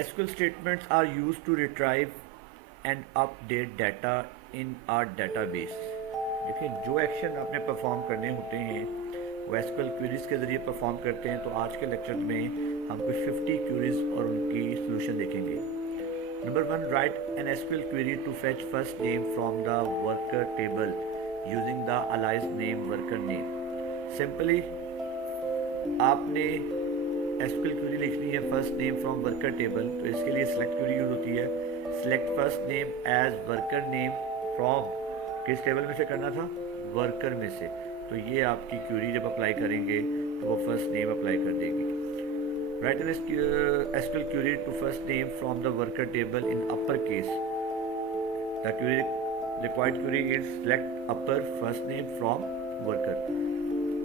SQL statements are used to retrieve and update data in our database. देखिए जो action आपने perform करने होते हैं वो SQL क्वेरीज के ज़रिए परफॉर्म करते हैं। तो आज के लेक्चर में हम कुछ 50 क्वेरीज और उनकी सोल्यूशन देखेंगे। Number 1, write an SQL query to fetch first name from the worker table using the alias name worker name. Simply आपने SQL क्वेरी लिखनी है first name from worker table, तो इसके लिए सेलेक्ट क्वेरी यूज होती है। Select first name as worker name from किस table में से करना था, वर्कर में से। तो ये आपकी क्वेरी जब अप्लाई करेंगे तो वो फर्स्ट नेम अप्लाई कर देगी। Write an SQL query to first name from the worker table in upper case. The query required query is select upper first name from worker.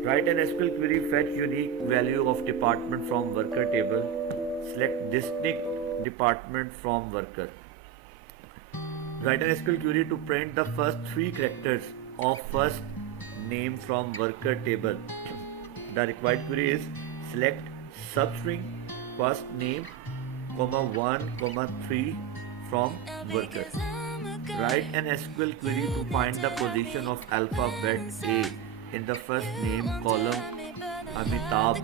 Write an SQL query, fetch unique value of department from worker table. Select distinct department from worker. Write an SQL query to print the first 3 characters of first name from worker table. The required query is select substring first name, 1, 3 from worker. Write an SQL query to find the position of alphabet A in the first name column Amitabh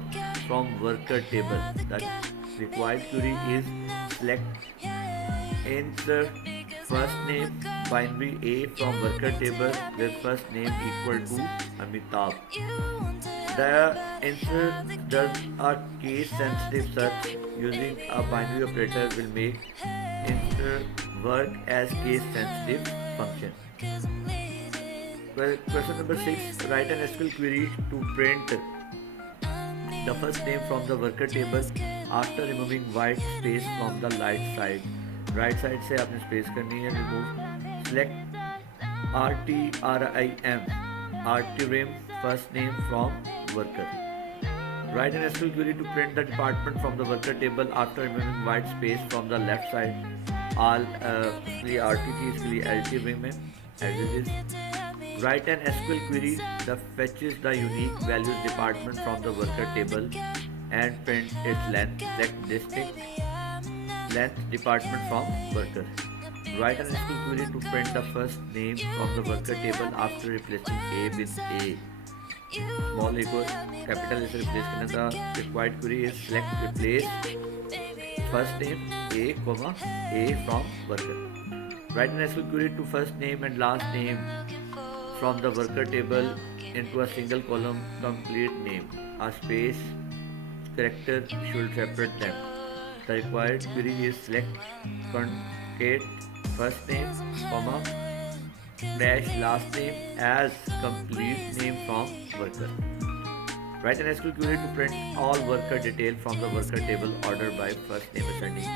from worker table. The required query is select insert first name binary A from worker table with first name equal to Amitabh. The insert does a case sensitive search using a binary operator will make insert work as case sensitive function. Question number 6, write an SQL query to print the first name from the worker table after removing white space from the right side. Right side से आपने space करनी है remove. Select RDBMS first name from worker. Write an SQL query to print the department from the worker table after removing white space from the left side. All RT थी इसके लिए LTVM है as it is. Write an SQL query that fetches the unique values department from the worker table and print its length. Select distinct length department from worker. Write an SQL query to print the first name from the worker table after replacing A with A. Small a को capital से replace करने का required query is select replace first name A, A from worker. Write an SQL query to first name and last name from the worker table into a single column complete name. A space character should separate them. The required query is select concat first name, dash last name as complete name from worker. Write an SQL query to print all worker detail from the worker table order by first name ascending.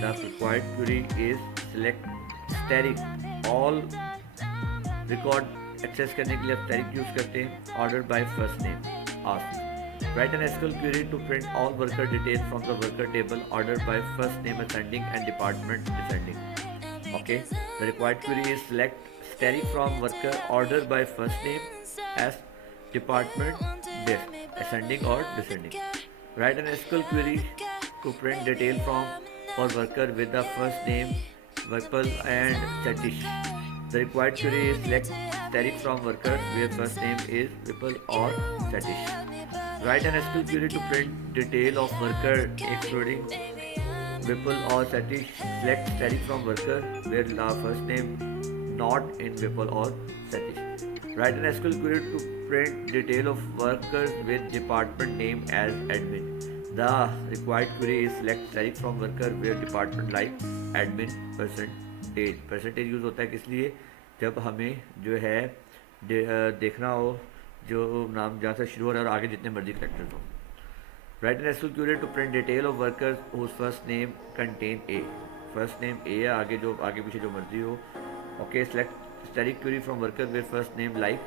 The required query is select static all record access करने के लिए आप static use करते हैं order by first name asc. Write an SQL query to print all worker detail from the worker table order by first name ascending and department descending. Okay, the required query is select static from worker order by first name as department ascending or descending. Write an SQL query to print detail for worker with the first name Vipul and Satish. The required query is select static from worker where first name is Vipul or Satish. Write an SQL query to print detail of worker excluding Vipul or Satish. Select static from worker where the first name not in Vipul or Satish. Write an SQL query to print detail of workers with department name as admin. The required query is select static from worker where department like admin percentage use होता है किस लिए, जब हमें जो है देखना हो जो नाम जहाँ से शुरू हो रहा है और आगे जितने मर्जी करेक्टर्स हो. Write an SQL query to print detail of workers whose first name contain A. First name A है, आगे जो आगे पीछे जो मर्जी हो. Okay, select static query from worker with first name like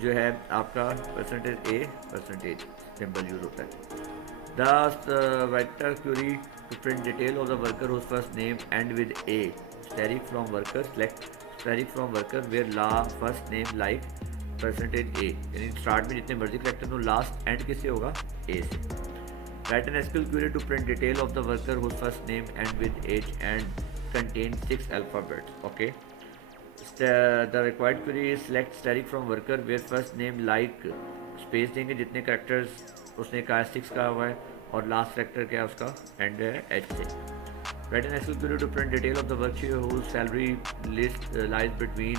जो है आपका percentage A percentage symbol use होता है. The vector query to print detail of the worker whose first name end with A. Static from worker, select static from worker where la first name like percentage A. यानी start में जितने मर्जी character हो last and किससे होगा A से. Write an SQL query to print detail of the worker whose first name end with H and contains 6 alphabets. Okay. The required query is select static from worker where first name like space देंगे जितने characters उसने कहा 6 कहा हुआ है और last character क्या है उसका एंड है एच से. Write an SQL query to print detail of the worker whose salary list lies between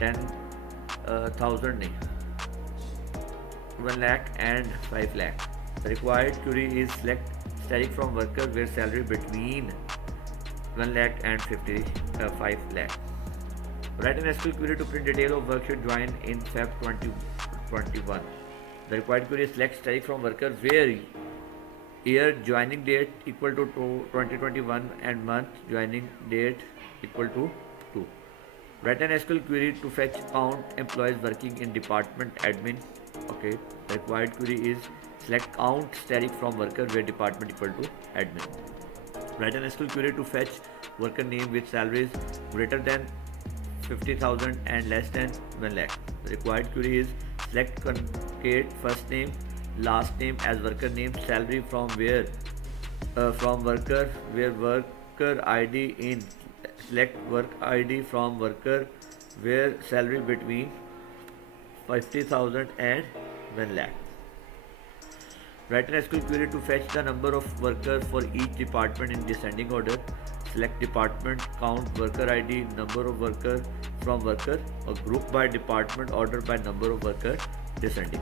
10,000 नहीं 1 lakh and 5 lakh. The required query is select static from worker where salary between 1 lakh and 5 lakh. Write an SQL query to print detail of worker joined in Feb 2021. The required query is select static from worker where year joining date equal to 2021 and month joining date equal to 2. Write an SQL query to fetch count employees working in department admin. Okay. The required query is select count static from worker where department equal to admin. Write an SQL query to fetch worker name with salaries greater than 50,000 and less than 1 lakh. The required query is select concatenate first name last name as worker name salary from where from worker where worker ID in select work ID from worker where salary between 50,000 and 1 lakh. Write an SQL query to fetch the number of workers for each department in descending order. Select department, count worker ID, number of workers from worker or group by department order by number of workers descending.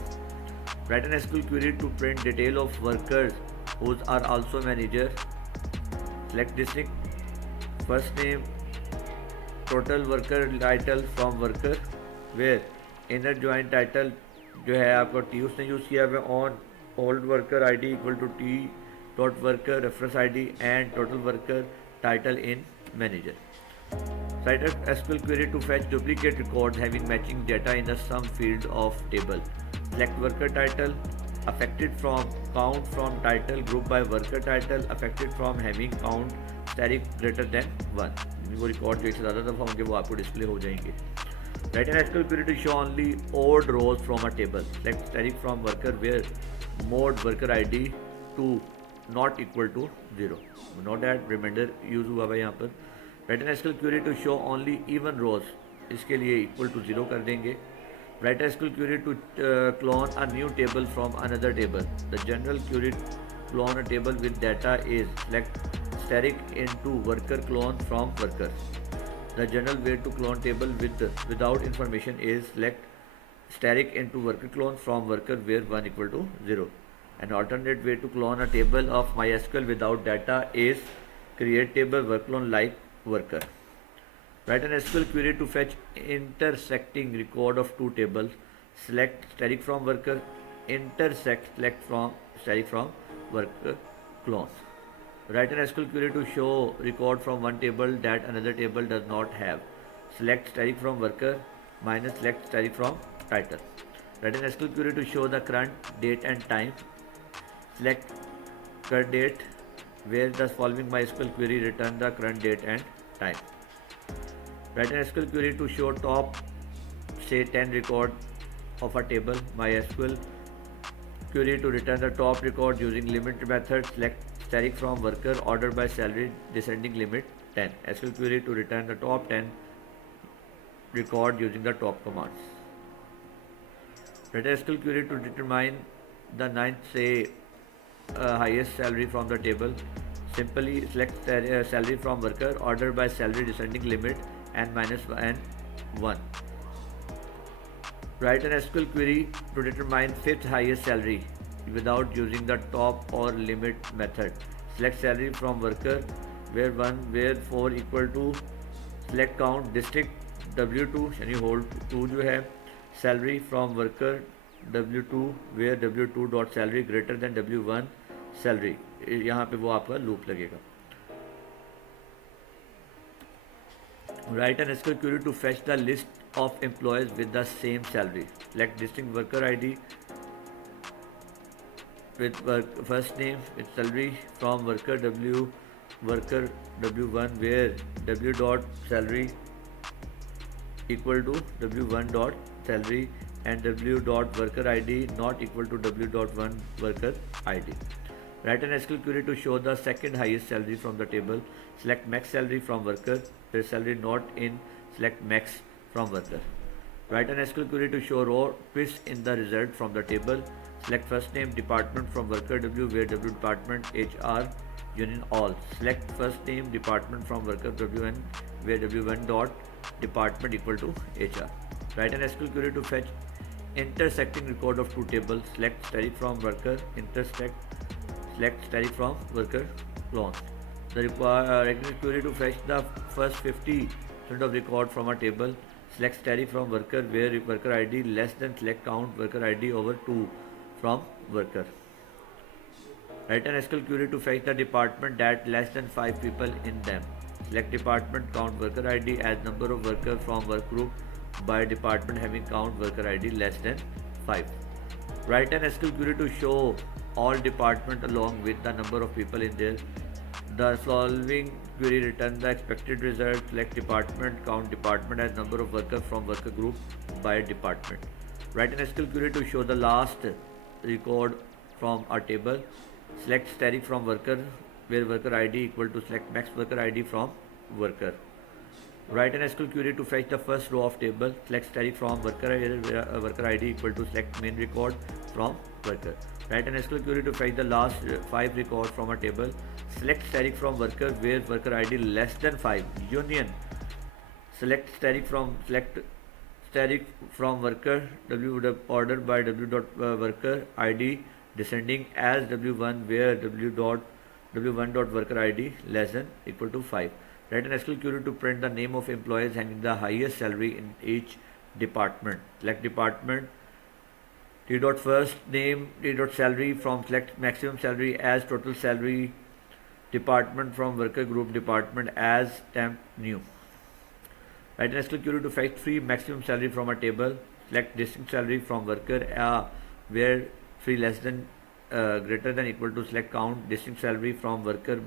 Write an SQL query to print detail of workers who are also manager. Select district, first name, total worker title from worker where inner join title जो है आपका T उसने use किया है on old worker ID equal to T dot worker reference ID and total worker title in manager. Write a SQL query to fetch duplicate records having matching data in the sum field of table. Select worker title affected from count from title group by worker title affected from having count static greater than 1. वो record जो एक से ज़्यादा दफ़ा होंगे वो आपको display हो जाएंगे. Write an SQL query to show only odd rows from a table. Select static from worker where mode worker ID to not equal to 0. Note that remainder use हुआ है यहाँ पर. Write an SQL query to show only even rows. इसके लिए equal to 0 कर देंगे. Write a SQL query to clone a new table from another table. The general query clone a table with data is select static into worker clone from worker. The general way to clone table without information is select static into worker clone from worker where 1 equal to 0. An alternate way to clone a table of MySQL without data is create table work clone like worker. Write an SQL query to fetch intersecting record of two tables. Select static from worker, intersect select from static from worker clone. Write an SQL query to show record from one table that another table does not have. Select static from worker minus select static from title. Write an SQL query to show the current date and time. Select current date where the following MySQL query return the current date and time. Write an SQL query to show top say 10 record of a table. MySQL query to return the top record using limit method. Select static from worker order by salary descending limit 10. SQL query to return the top 10 record using the top commands. Write a SQL query to determine the ninth say highest salary from the table. Simply select salary from worker order by salary descending limit and minus and 1. Write an SQL query to determine fifth highest salary without using the top or limit method. Select salary from worker where 1 where 4 equal to select count district W2 यानी hold 2 जो है salary from worker W2 where W2 dot salary greater than W1 salary. यहाँ पे वो आपका loop लगेगा. Write an SQL query to fetch the list of employees with the same salary. Select distinct worker ID with first name with salary from worker W1 where W dot salary equal to W1 dot salary and W dot worker ID not equal to W dot 1 worker ID. Write an SQL query to show the second highest salary from the table. Select max salary from worker, where salary not in, select max from worker. Write an SQL query to show raw twist in the result from the table. Select first name department from worker W, where W department HR union all. Select first name department from worker W1, where W1 dot department equal to HR. Write an SQL query to fetch intersecting record of two tables. Select static from worker, select static from worker clone. The regular query to fetch the first 50% of record from a table. Select static from worker, where worker ID less than select count worker ID over 2 from worker. Write an SQL query to fetch the department that less than 5 people in them. Select department count worker ID as number of workers from work group by department having count worker ID less than 5. Write an SQL query to show all department along with the number of people in there. The following query returns the expected result. Select department, count department as number of workers from worker group by department. Write an SQL query to show the last record from a table. Select static from worker, where worker ID equal to select max worker ID from worker. Write an SQL query to fetch the first row of table. Select static from worker, where worker ID equal to select main record from worker. Write an SQL query to fetch the last 5 record from a table. Select static from worker, where worker ID less than 5 union. Select static from worker W order by W dot worker ID descending as W1, where W1 dot worker ID less than equal to 5. Write an SQL query to print the name of employees having the highest salary in each department. Select department T dot first name T dot salary from select maximum salary as total salary, department from worker group department as temp new. Write an SQL query to fetch 3 maximum salary from a table. Select distinct salary from worker where 3 less than greater than equal to select count distinct salary from worker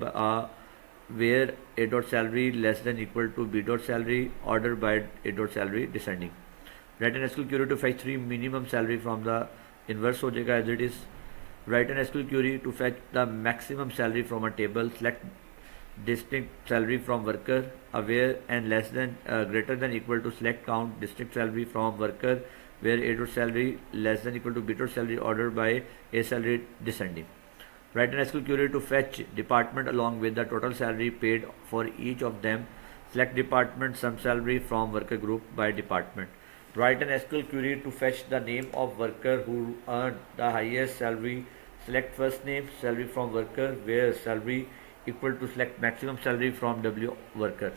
where A dot salary less than equal to B dot salary order by A dot salary descending. Write an SQL query to fetch 3 minimum salary from the inverse हो जाएगा as it is. Write an SQL query to fetch the maximum salary from a table. Select distinct salary from worker where and less than greater than equal to select count distinct salary from worker where A dot salary less than equal to B dot salary ordered by A salary descending. Write an SQL query to fetch department along with the total salary paid for each of them. Select department sum salary from worker group by department. Write an SQL query to fetch the name of worker who earned the highest salary. Select first name salary from worker where salary equal to select maximum salary from W worker.